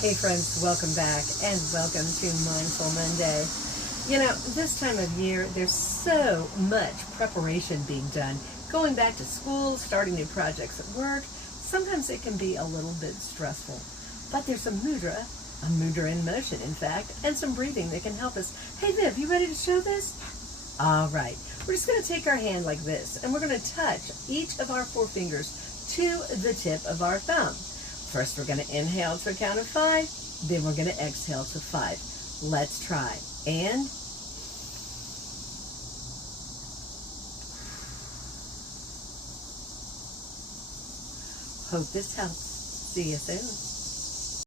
Hey friends, welcome back and welcome to Mindful Monday. You know, this time of year, there's so much preparation being done. Going back to school, starting new projects at work, sometimes it can be a little bit stressful. But there's a mudra in motion, in fact, and some breathing that can help us. Hey Viv, you ready to show this? All right, we're just going to take our hand like this, and we're going to touch each of our four fingers to the tip of our thumb. First, we're going to inhale to a count of 5. Then we're going to exhale to 5. Let's try. And hope this helps. See you soon.